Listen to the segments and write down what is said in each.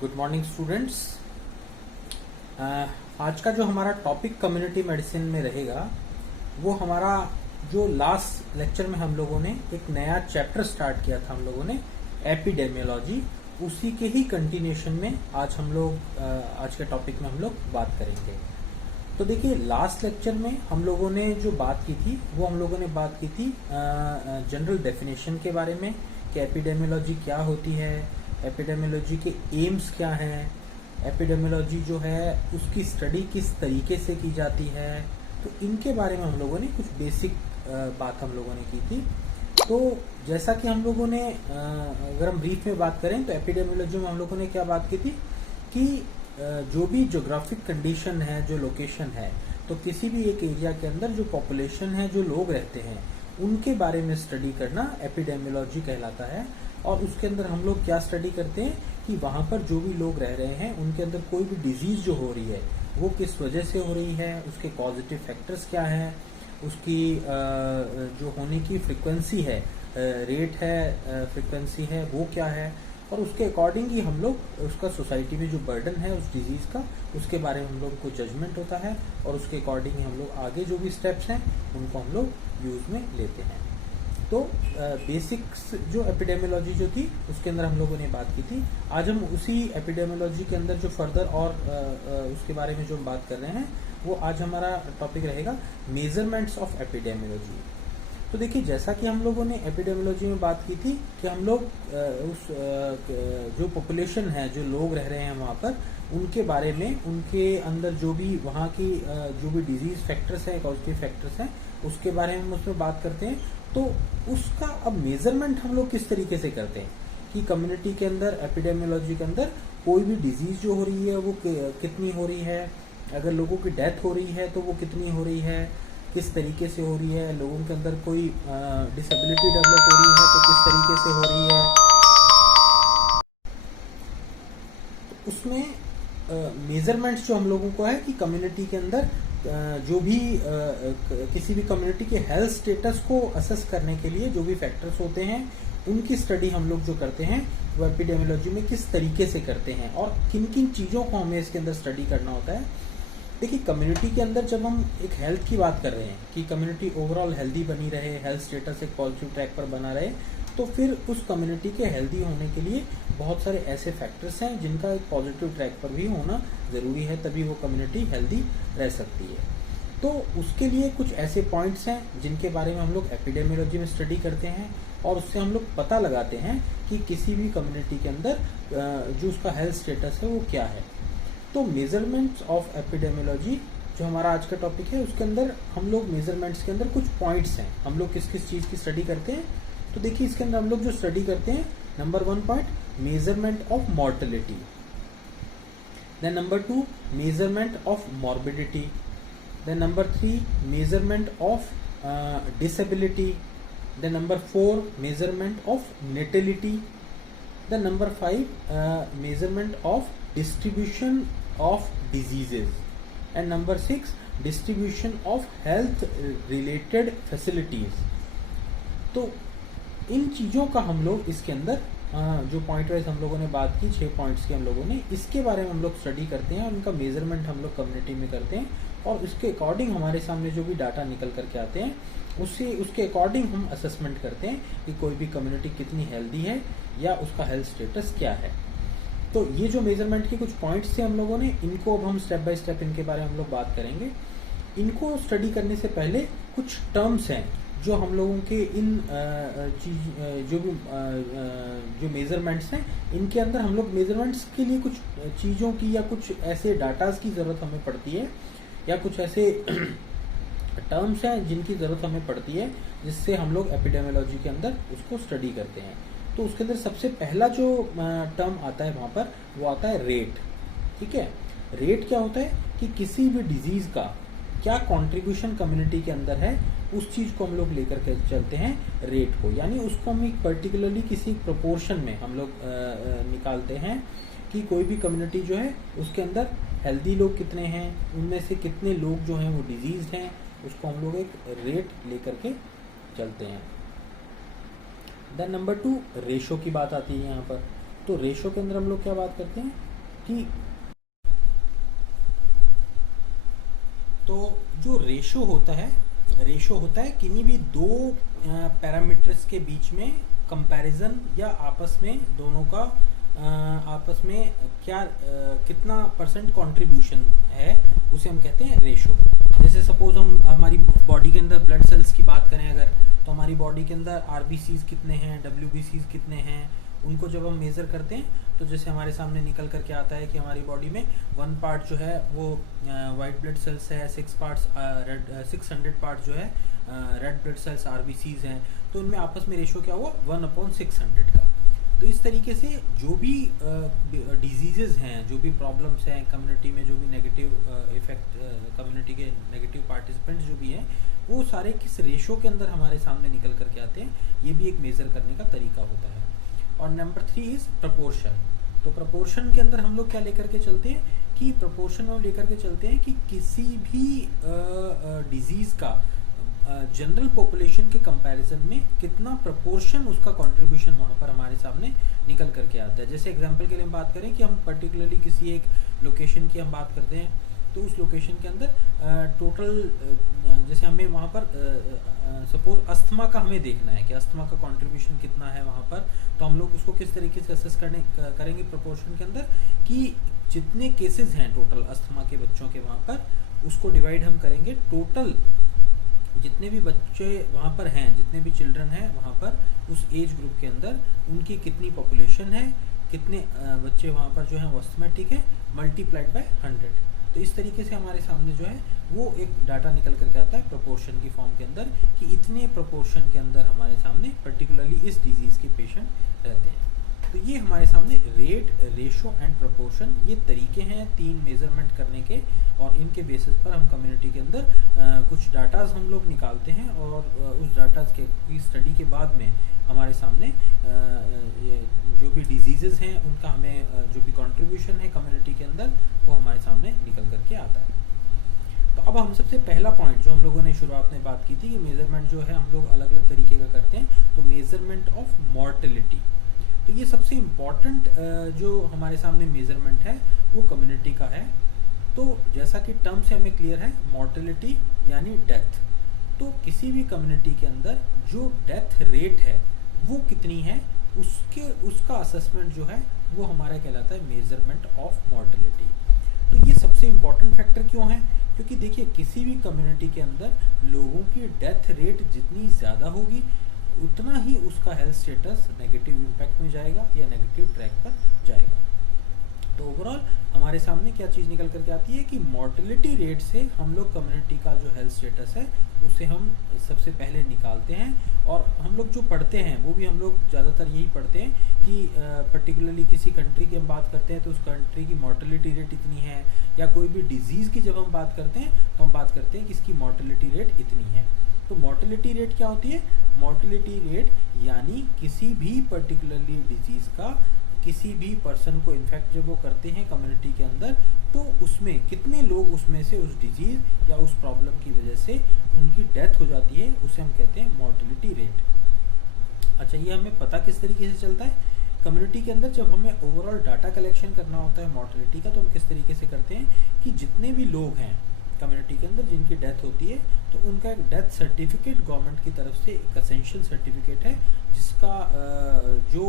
Good morning students. आज का जो हमारा टॉपिक कम्युनिटी मेडिसिन में रहेगा वो हमारा जो लास्ट लेक्चर में हम लोगों ने एक नया चैप्टर स्टार्ट किया था हम लोगों ने एपिडेमियोलॉजी, उसी के ही कंटिन्यूशन में आज हम लोग आज के टॉपिक में हम लोग बात करेंगे। तो देखिए, लास्ट लेक्चर में हम लोगों ने जो बात की थी वो हम लोगों ने बात की थी जनरल डेफिनेशन के बारे में कि एपिडेमियोलॉजी क्या होती है, एपिडेमियोलॉजी के एम्स क्या हैं, एपिडेमियोलॉजी जो है उसकी स्टडी किस तरीके से की जाती है। तो इनके बारे में हम लोगों ने कुछ बेसिक बात हम लोगों ने की थी। तो जैसा कि हम लोगों ने अगर हम ब्रीफ में बात करें तो एपिडेमियोलॉजी में हम लोगों ने क्या बात की थी कि जो भी ज्योग्राफिक कंडीशन है, जो लोकेशन है, तो किसी भी एक एरिया के अंदर जो पॉपुलेशन है, जो लोग रहते हैं, उनके बारे में स्टडी करना एपिडेमियोलॉजी कहलाता है। और उसके अंदर हम लोग क्या स्टडी करते हैं कि वहां पर जो भी लोग रह रहे हैं उनके अंदर कोई भी डिजीज जो हो रही है वो किस वजह से हो रही है, उसके पॉजिटिव फैक्टर्स क्या हैं, उसकी जो होने की फ्रिक्वेंसी है, रेट है, फ्रिक्वेंसी है, वो क्या है, और उसके अकॉर्डिंग ही हम लोग उसका सोसाइटी में जो बर्डन है उस डिजीज का, उसके बारे में हम लोग को जजमेंट होता है और उसके अकॉर्डिंग ही हम लोग आगे जो भी स्टेप्स हैं उनको हम लोग यूज में लेते हैं। तो बेसिक्स जो एपिडेमियोलॉजी जो थी उसके अंदर हम लोगों ने बात की थी। आज हम उसी एपिडेमियोलॉजी के अंदर जो फर्दर और उसके बारे में जो हम बात कर रहे हैं वो आज हमारा टॉपिक रहेगा मेजरमेंट्स ऑफ एपिडेमियोलॉजी। तो देखिए, जैसा कि हम लोगों ने एपिडेमियोलॉजी में बात की थी कि हम लोग उस जो पॉपुलेशन है, जो लोग रह रहे हैं वहाँ पर, उनके बारे में, उनके अंदर जो भी वहाँ की जो भी डिजीज फैक्टर्स हैं, पॉजिटिव फैक्टर्स हैं, उसके बारे में हम उसमें बात करते हैं। तो उसका अब मेजरमेंट हम लोग किस तरीके से करते हैं कि कम्युनिटी के अंदर, एपिडेमियोलॉजी के अंदर कोई भी डिजीज जो हो रही है वो कितनी हो रही है, अगर लोगों की डेथ हो रही है तो वो कितनी हो रही है, किस तरीके से हो रही है, लोगों के अंदर कोई डिसेबिलिटी डेवलप हो रही है तो किस तरीके से हो रही है। तो उसमें मेजरमेंट्स जो हम लोगों को है कि कम्युनिटी के अंदर जो भी किसी भी कम्युनिटी के हेल्थ स्टेटस को असेस करने के लिए जो भी फैक्टर्स होते हैं उनकी स्टडी हम लोग जो करते हैं वो एपिडेमियोलॉजी में किस तरीके से करते हैं और किन किन चीज़ों को हमें इसके अंदर स्टडी करना होता है। देखिए, कम्युनिटी के अंदर जब हम एक हेल्थ की बात कर रहे हैं कि कम्युनिटी ओवरऑल हेल्दी बनी रहे, हेल्थ स्टेटस एक पॉजिटिव ट्रैक पर बना रहे, तो फिर उस कम्युनिटी के हेल्दी होने के लिए बहुत सारे ऐसे फैक्टर्स हैं जिनका एक पॉजिटिव ट्रैक पर भी होना ज़रूरी है, तभी वो कम्युनिटी हेल्दी रह सकती है। तो उसके लिए कुछ ऐसे पॉइंट्स हैं जिनके बारे में हम लोग एपिडेमियोलॉजी में स्टडी करते हैं और उससे हम लोग पता लगाते हैं कि किसी भी कम्युनिटी के अंदर जो उसका हेल्थ स्टेटस है वो क्या है। तो मेजरमेंट्स ऑफ एपिडेमियोलॉजी जो हमारा आज का टॉपिक है उसके अंदर हम लोग मेजरमेंट्स के अंदर कुछ पॉइंट्स हैं, हम लोग किस किस चीज़ की स्टडी करते हैं। तो देखिए, इसके अंदर हम लोग जो स्टडी करते हैं, number 1 point measurement of mortality, then number 2 measurement of morbidity, then number 3 measurement of disability, then number 4 measurement of natality, then number 5 measurement of distribution of diseases, and number 6 distribution of health related facilities। तो इन चीज़ों का हम लोग इसके अंदर जो point wise हम लोगों ने बात की, 6 पॉइंट्स की हम लोगों ने, इसके बारे में हम लोग स्टडी करते हैं और उनका मेजरमेंट हम लोग कम्युनिटी में करते हैं और उसके अकॉर्डिंग हमारे सामने जो भी डाटा निकल करके आते हैं उसके अकॉर्डिंग हम असेसमेंट करते हैं कि कोई भी कम्युनिटी कितनी हेल्दी है या उसका हेल्थ स्टेटस क्या है। तो ये जो मेजरमेंट के कुछ पॉइंट्स थे हम लोगों ने, इनको अब हम स्टेप बाय स्टेप इनके बारे में हम लोग बात करेंगे। इनको स्टडी करने से पहले कुछ टर्म्स हैं जो हम लोगों के इन जो मेजरमेंट्स हैं इनके अंदर हम लोग मेजरमेंट्स के लिए कुछ चीज़ों की या कुछ ऐसे डाटाज की ज़रूरत हमें पड़ती है या कुछ ऐसे टर्म्स हैं जिनकी ज़रूरत हमें पड़ती है जिससे हम लोग एपिडेमियोलॉजी के अंदर उसको स्टडी करते हैं। तो उसके अंदर सबसे पहला जो टर्म आता है वहाँ पर वो आता है रेट। ठीक है, रेट क्या होता है कि किसी भी डिजीज़ का क्या कंट्रीब्यूशन कम्युनिटी के अंदर है उस चीज़ को हम लोग लेकर के चलते हैं रेट को, यानी उसको हम एक पर्टिकुलरली किसी प्रोपोर्शन में हम लोग निकालते हैं कि कोई भी कम्युनिटी जो है उसके अंदर हेल्दी लोग कितने हैं, उनमें से कितने लोग जो हैं वो डिजीज़ हैं, उसको हम लोग एक रेट लेकर के चलते हैं। देन नंबर 2 रेशो की बात आती है यहाँ पर तो रेशो के अंदर हम लोग क्या बात करते हैं कि तो जो रेशो होता है किन्हीं भी दो पैरामीटर्स के बीच में कंपैरिजन या आपस में दोनों का आपस में क्या कितना परसेंट कंट्रीब्यूशन है, उसे हम कहते हैं रेशो। जैसे सपोज हम हमारी बॉडी के अंदर ब्लड सेल्स की बात करें अगर, तो हमारी बॉडी के अंदर आरबीसीज कितने हैं, डब्ल्यूबीसीज कितने हैं, उनको जब हम मेज़र करते हैं तो जैसे हमारे सामने निकल करके आता है कि हमारी बॉडी में 1 पार्ट जो है वो वाइट ब्लड सेल्स है, 600 पार्ट जो है रेड ब्लड सेल्स आरबीसीज हैं, तो उनमें आपस में रेशो क्या हुआ 1/600 का। तो इस तरीके से जो भी डिजीजेज हैं, जो भी प्रॉब्लम्स हैं कम्युनिटी में, जो भी नेगेटिव इफेक्ट कम्युनिटी के नेगेटिव पार्टिसिपेंट्स जो भी हैं, वो सारे किस रेशो के अंदर हमारे सामने निकल करके आते हैं, ये भी एक मेज़र करने का तरीका होता है। और नंबर 3 इज प्रपोर्शन। तो प्रपोर्शन के अंदर हम लोग क्या लेकर के चलते हैं कि प्रपोर्शन में लेकर के चलते हैं कि किसी भी डिजीज का जनरल पॉपुलेशन के कंपैरिजन में कितना प्रपोर्शन उसका कंट्रीब्यूशन वहाँ पर हमारे सामने निकल करके आता है। जैसे एग्जांपल के लिए हम बात करें कि हम पर्टिकुलरली किसी एक लोकेशन की हम बात करते हैं, तो उस लोकेशन के अंदर टोटल जैसे हमें वहाँ पर सपोज अस्थमा का हमें देखना है कि अस्थमा का कंट्रीब्यूशन कितना है वहाँ पर, तो हम लोग उसको किस तरीके से असेस करेंगे प्रपोर्शन के अंदर कि जितने केसेस हैं टोटल अस्थमा के बच्चों के वहाँ पर, उसको डिवाइड हम करेंगे टोटल जितने भी बच्चे वहाँ पर हैं, जितने भी चिल्ड्रन हैं वहाँ पर उस एज ग्रुप के अंदर उनकी कितनी पॉपुलेशन है, कितने बच्चे वहाँ पर जो है वो अस्थमेटिक है, मल्टीप्लाइड बाय 100। तो इस तरीके से हमारे सामने जो है वो एक डाटा निकल करके आता है प्रोपोर्शन की फॉर्म के अंदर कि इतने प्रोपोर्शन के अंदर हमारे सामने पर्टिकुलरली इस डिजीज़ के पेशेंट रहते हैं। तो ये हमारे सामने रेट, रेशो एंड प्रोपोर्शन, ये तरीके हैं 3 मेजरमेंट करने के, और इनके बेसिस पर हम कम्युनिटी के अंदर कुछ डाटाज हम लोग निकालते हैं, और उस डाटाज के स्टडी के बाद में हमारे सामने जो भी डिजीजेस हैं उनका हमें जो भी कंट्रीब्यूशन है कम्युनिटी के अंदर वो हमारे सामने निकल करके आता है। तो अब हम सबसे पहला पॉइंट जो हम लोगों ने शुरुआत में बात की थी कि मेजरमेंट जो है हम लोग अलग अलग तरीके का करते हैं, तो मेजरमेंट ऑफ मॉर्टेलिटी। तो ये सबसे इम्पॉर्टेंट जो हमारे सामने मेजरमेंट है वो कम्युनिटी का है। तो जैसा कि टर्म से हमें क्लियर है, मॉर्टेलिटी यानी डेथ। तो किसी भी कम्युनिटी के अंदर जो डेथ रेट है वो कितनी है, उसका असेसमेंट जो है वो हमारा कहलाता है मेजरमेंट ऑफ मॉर्टेलिटी। तो ये सबसे इम्पॉर्टेंट फैक्टर क्यों है, क्योंकि देखिए किसी भी कम्युनिटी के अंदर लोगों की डेथ रेट जितनी ज़्यादा होगी उतना ही उसका हेल्थ स्टेटस नेगेटिव इम्पैक्ट में जाएगा या नेगेटिव ट्रैक पर जाएगा। तो ओवरऑल हमारे सामने क्या चीज़ निकल करके आती है कि मॉर्टेलिटी रेट से हम लोग कम्युनिटी का जो हेल्थ स्टेटस है उसे हम सबसे पहले निकालते हैं। और हम लोग जो पढ़ते हैं वो भी हम लोग ज़्यादातर यही पढ़ते हैं कि पर्टिकुलरली किसी कंट्री की हम बात करते हैं तो उस कंट्री की मॉर्टेलिटी रेट इतनी है, या कोई भी डिजीज़ की जब हम बात करते हैं तो हम बात करते हैं कि इसकी मॉर्टेलिटी रेट इतनी है। तो मॉर्टेलिटी रेट क्या होती है, मॉर्टेलिटी रेट यानी किसी भी पर्टिकुलरली डिजीज़ का किसी भी पर्सन को इन्फेक्ट जब वो करते हैं कम्युनिटी के अंदर, तो उसमें कितने लोग उसमें से उस डिजीज़ या उस प्रॉब्लम की वजह से उनकी डेथ हो जाती है, उसे हम कहते हैं मॉर्टेलिटी रेट। अच्छा, ये हमें पता किस तरीके से चलता है, कम्युनिटी के अंदर जब हमें ओवरऑल डाटा कलेक्शन करना होता है मॉर्टेलिटी का, तो हम किस तरीके से करते हैं कि जितने भी लोग हैं कम्युनिटी के अंदर जिनकी डेथ होती है, तो उनका एक डेथ सर्टिफिकेट गवर्नमेंट की तरफ से एक एसेंशियल सर्टिफिकेट है, जिसका जो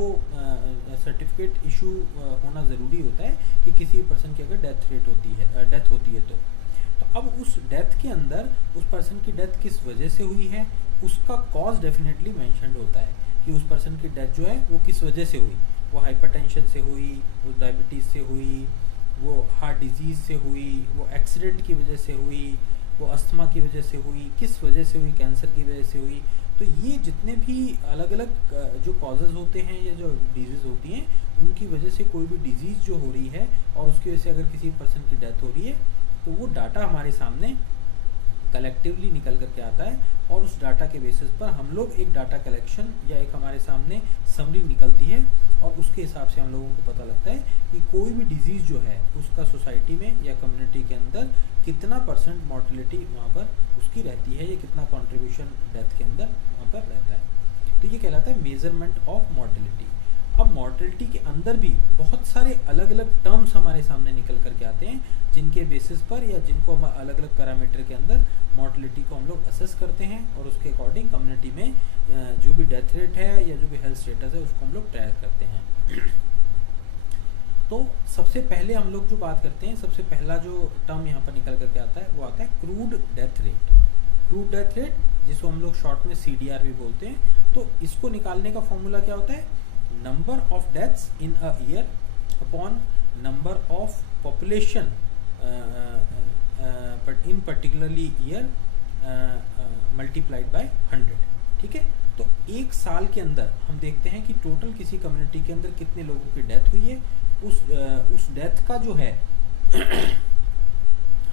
सर्टिफिकेट इशू होना ज़रूरी होता है कि किसी पर्सन की अगर डेथ होती है तो अब उस डेथ के अंदर उस पर्सन की डेथ किस वजह से हुई है उसका कॉज डेफिनेटली मेंशन्ड होता है कि उस पर्सन की डेथ जो है वो किस वजह से हुई, वो हाइपरटेंशन से हुई, वो डायबिटीज़ से हुई, वो हार्ट डिजीज़ से हुई, वो एक्सीडेंट की वजह से हुई, वो अस्थमा की वजह से हुई, किस वजह से हुई, कैंसर की वजह से हुई। तो ये जितने भी अलग अलग जो कॉजेज़ होते हैं या जो डिजीज़ होती हैं उनकी वजह से कोई भी डिजीज़ जो हो रही है और उसकी वजह से अगर किसी पर्सन की डेथ हो रही है तो वो डाटा हमारे सामने कलेक्टिवली निकल करके आता है, और उस डाटा के बेसिस पर हम लोग एक डाटा कलेक्शन या एक हमारे सामने समरी निकलती है, और उसके हिसाब से हम लोगों को पता लगता है कि कोई भी डिजीज़ जो है उसका सोसाइटी में या कम्युनिटी के अंदर कितना परसेंट मॉर्टेलिटी वहाँ पर उसकी रहती है, या कितना कंट्रीब्यूशन डेथ के अंदर वहाँ पर रहता है। तो ये कहलाता है मेजरमेंट ऑफ मॉर्टेलिटी। अब मॉर्टेलिटी के अंदर भी बहुत सारे अलग अलग टर्म्स हमारे सामने निकल करके आते हैं, जिनके बेसिस पर या जिनको हम अलग अलग पैरामीटर के अंदर मॉर्टेलिटी को हम लोग असेस करते हैं, और उसके अकॉर्डिंग कम्युनिटी में जो भी डेथ रेट है या जो भी हेल्थ स्टेटस है उसको हम लोग ट्रैक करते हैं। तो सबसे पहले हम लोग जो बात करते हैं, सबसे पहला जो टर्म यहाँ पर निकल करके आता है वो आता है crude death rate. Crude death rate जिसको हम लोग शॉर्ट में CDR भी बोलते हैं। तो इसको निकालने का फॉर्मूला क्या होता है, number of deaths in a year upon number of population in particularly year multiplied by 100। ठीक है, तो एक साल के अंदर हम देखते हैं कि टोटल किसी कम्युनिटी के अंदर कितने लोगों की डेथ हुई है, उस डेथ का जो है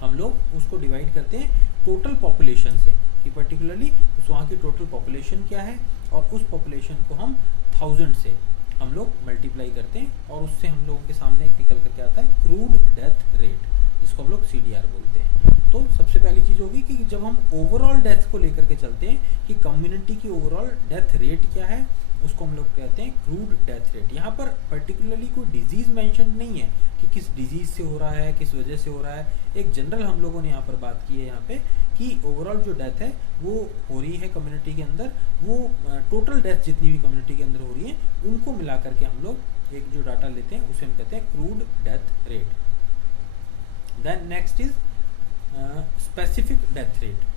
हम लोग उसको डिवाइड करते हैं टोटल पॉपुलेशन से, कि पर्टिकुलरली उस वहाँ की टोटल पॉपुलेशन क्या है, और उस पॉपुलेशन को हम 1000 से हम लोग मल्टीप्लाई करते हैं, और उससे हम लोगों के सामने एक निकल करके आता है क्रूड डेथ रेट, जिसको हम लोग CDR बोलते हैं। तो सबसे पहली चीज होगी कि जब हम ओवरऑल डेथ को लेकर के चलते हैं कि कम्युनिटी की ओवरऑल डेथ रेट क्या है, उसको हम लोग कहते हैं क्रूड डेथ रेट। यहाँ पर पर्टिकुलरली कोई डिजीज मेंशन नहीं है कि किस डिजीज से हो रहा है, किस वजह से हो रहा है। एक जनरल हम लोगों ने यहाँ पर बात की है यहाँ पे कि ओवरऑल जो डेथ है वो हो रही है कम्युनिटी के अंदर, वो टोटल डेथ जितनी भी कम्युनिटी के अंदर हो रही है उनको मिला करके हम लोग एक जो डाटा लेते हैं उसे हम कहते हैं crude death rate. Then next is specific death rate.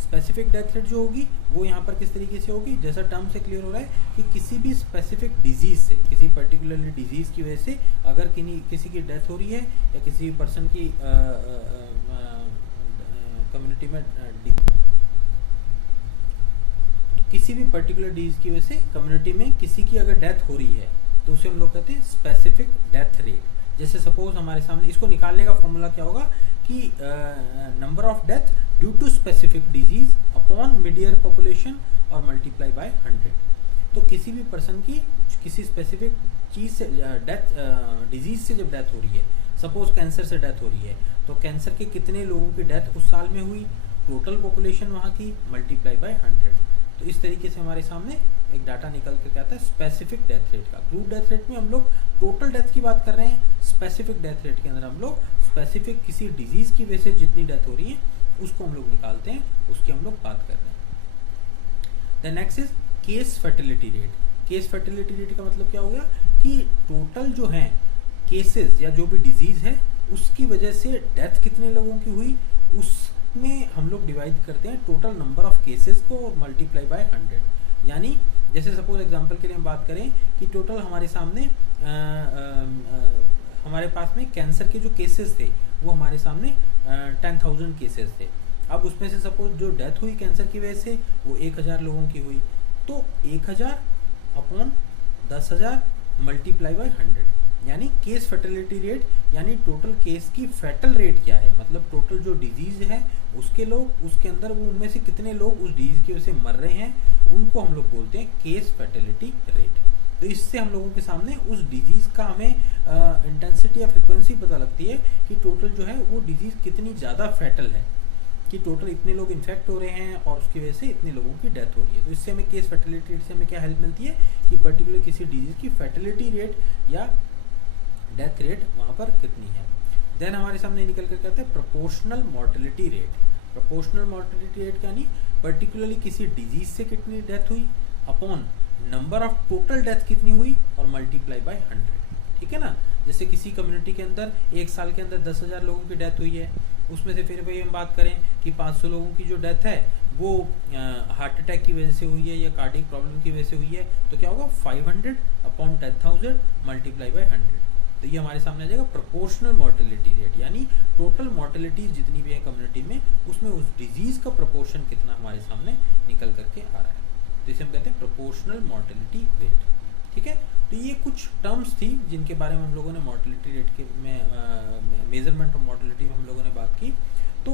Specific death rate जो होगी वो यहाँ पर किस तरीके से होगी, जैसा टर्म से क्लियर हो रहा है कि किसी भी स्पेसिफिक डिजीज से, किसी पर्टिकुलरली डिजीज की वजह से अगर किसी की डेथ हो रही है या किसी पर्सन की कम्युनिटी में किसी भी पर्टिकुलर डिजीज की वजह से कम्युनिटी में किसी की अगर डेथ हो रही है तो उसे हम लोग कहते हैं स्पेसिफिक डेथ रेट। जैसे सपोज हमारे सामने इसको निकालने का फॉर्मूला क्या होगा कि number of death due to specific disease upon mid year population और मल्टीप्लाई बाय 100। तो किसी भी पर्सन की किसी स्पेसिफिक चीज से डेथ डिजीज से जब डेथ हो रही है, सपोज कैंसर से डेथ हो रही है, तो कैंसर के कितने लोगों की डेथ उस साल में हुई, टोटल पॉपुलेशन वहाँ की मल्टीप्लाई बाय 100। तो इस तरीके से हमारे सामने एक डाटा निकल के आता है स्पेसिफिक डेथ रेट का। क्रूड डेथ रेट में हम लोग टोटल डेथ की बात कर रहे हैं, स्पेसिफिक डेथ रेट के अंदर हम लोग स्पेसिफिक किसी डिजीज की वजह से जितनी डेथ हो रही है उसको हम लोग निकालते हैं, उसकी हम लोग बात कर रहे हैं। The next is case fertility rate. Case fertility rate का मतलब क्या हो गया कि टोटल जो है केसेस या जो भी डिजीज है उसकी वजह से डेथ कितने लोगों की हुई, उसमें हम लोग डिवाइड करते हैं टोटल नंबर ऑफ केसेस को और मल्टीप्लाई बाय 100। यानी जैसे सपोज एग्जांपल के लिए हम बात करें कि टोटल हमारे सामने हमारे पास में कैंसर के जो केसेस थे वो हमारे सामने 10,000 केसेस थे। अब उसमें से सपोज जो डेथ हुई कैंसर की वजह से वो 1000 लोगों की हुई, तो 1000 अपॉन 10,000 मल्टीप्लाई बाय 100, यानी केस फर्टिलिटी रेट, यानी टोटल केस की फैटल रेट क्या है, मतलब टोटल जो डिजीज है उसके लोग उसके अंदर वो उनमें से कितने लोग उस डिजीज की वजह से मर रहे हैं, उनको हम लोग बोलते हैं केस फर्टिलिटी रेट। तो इससे हम लोगों के सामने उस डिजीज का हमें इंटेंसिटी या फ्रिक्वेंसी पता लगती है कि टोटल जो है वो डिजीज कितनी ज़्यादा फैटल है, कि टोटल इतने लोग इन्फेक्ट हो रहे हैं और उसकी वजह से इतने लोगों की डेथ हो रही है। तो इससे हमें केस फर्टिलिटी रेट से हमें क्या हेल्प मिलती है कि पर्टिकुलर किसी डिजीज की फर्टिलिटी रेट या डेथ रेट वहाँ पर कितनी है। देन हमारे सामने निकल कर कहते हैं proportional mortality rate. Proportional mortality rate यानी पर्टिकुलरली किसी डिजीज से कितनी डेथ हुई upon number of total death कितनी हुई और मल्टीप्लाई बाय 100। ठीक है ना, जैसे किसी कम्युनिटी के अंदर एक साल के अंदर 10,000 लोगों की डेथ हुई है, उसमें से फिर वही हम बात करें कि 500 लोगों की जो डेथ है वो हार्ट अटैक की वजह से हुई है या कार्डियक प्रॉब्लम की वजह से हुई है, तो क्या होगा 500 अपॉन 10,000 मल्टीप्लाई बाय 100। तो ये हमारे सामने आ जाएगा प्रोपोर्शनल मॉर्टेलिटी रेट, यानी टोटल मॉर्टेलिटी जितनी भी है कम्युनिटी में उसमें उस डिजीज का प्रोपोर्शन कितना हमारे सामने निकल करके आ रहा है। तो इसे हम कहते हैं प्रोपोर्शनल मॉर्टेलिटी रेट। ठीक है, तो ये कुछ टर्म्स थी जिनके बारे में हम लोगों ने मॉर्टेलिटी रेट के में मेजरमेंट ऑफ मॉर्टेलिटी में हम लोगों ने बात की। तो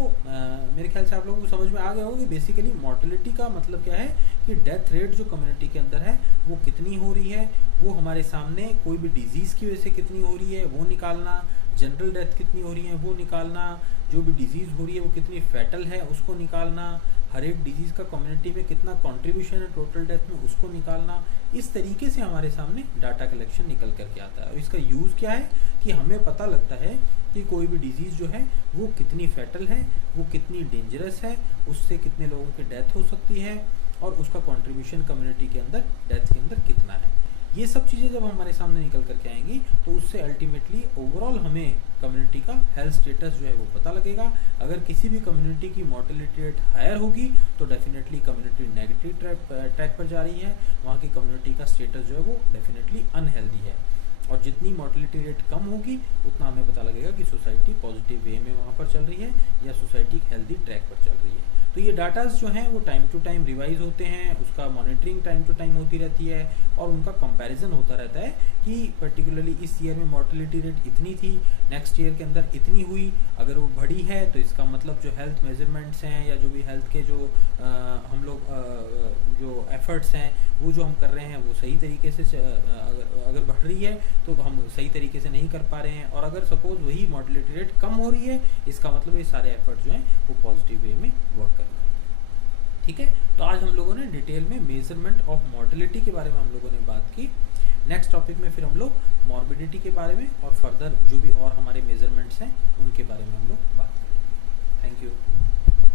मेरे ख्याल से आप लोगों को समझ में आ गया होगा कि बेसिकली मॉर्टेलिटी का मतलब क्या है कि डेथ रेट जो कम्युनिटी के अंदर है वो कितनी हो रही है, वो हमारे सामने कोई भी डिजीज की वजह से कितनी हो रही है वो निकालना, जनरल डेथ कितनी हो रही है वो निकालना, जो भी डिजीज हो रही है वो कितनी फैटल है उसको निकालना, हर एक डिजीज का कम्युनिटी में कितना कंट्रीब्यूशन है टोटल डेथ में, उसको निकालना, इस तरीके से हमारे सामने डाटा कलेक्शन निकल करके आता है। और इसका यूज़ क्या है कि हमें पता लगता है कि कोई भी डिजीज़ जो है वो कितनी फैटल है, वो कितनी डेंजरस है, उससे कितने लोगों की डेथ हो सकती है और उसका कंट्रीब्यूशन कम्युनिटी के अंदर डेथ के अंदर कितना है। ये सब चीज़ें जब हमारे सामने निकल करके आएंगी तो उससे अल्टीमेटली ओवरऑल हमें कम्युनिटी का हेल्थ स्टेटस जो है वो पता लगेगा। अगर किसी भी कम्युनिटी की मॉर्टेलिटी रेट हायर होगी तो डेफिनेटली कम्युनिटी नेगेटिव ट्रैक पर जा रही है, वहाँ की कम्युनिटी का स्टेटस जो है वो डेफिनेटली अनहेल्दी है। और जितनी मॉर्टेलिटी रेट कम होगी उतना हमें पता लगेगा कि सोसाइटी पॉजिटिव वे में वहाँ पर चल रही है या सोसाइटी हेल्दी ट्रैक पर चल रही है। तो ये डाटाज जो हैं वो टाइम टू टाइम रिवाइज होते हैं, उसका मॉनिटरिंग टाइम टू टाइम होती रहती है और उनका कंपैरिजन होता रहता है कि पर्टिकुलरली इस ईयर में मॉर्टेलिटी रेट इतनी थी, नेक्स्ट ईयर के अंदर इतनी हुई। अगर वो बढ़ी है तो इसका मतलब जो हेल्थ मेजरमेंट्स हैं या जो भी हेल्थ के जो हम लोग जो एफर्ट्स हैं वो जो हम कर रहे हैं वो सही तरीके से अगर बढ़ रही है तो हम सही तरीके से नहीं कर पा रहे हैं। और अगर सपोज वही मॉर्टेलिटी रेट कम हो रही है, इसका मतलब ये सारे एफर्ट्स जो हैं वो पॉजिटिव वे में वर्क कर रहे हैं। ठीक है, तो आज हम लोगों ने डिटेल में मेजरमेंट ऑफ मॉर्टेलिटी के बारे में हम लोगों ने बात की। नेक्स्ट टॉपिक में फिर हम लोग मॉर्बिडिटी के बारे में और फर्दर जो भी और हमारे मेजरमेंट्स हैं उनके बारे में हम लोग बात करेंगे। Thank you.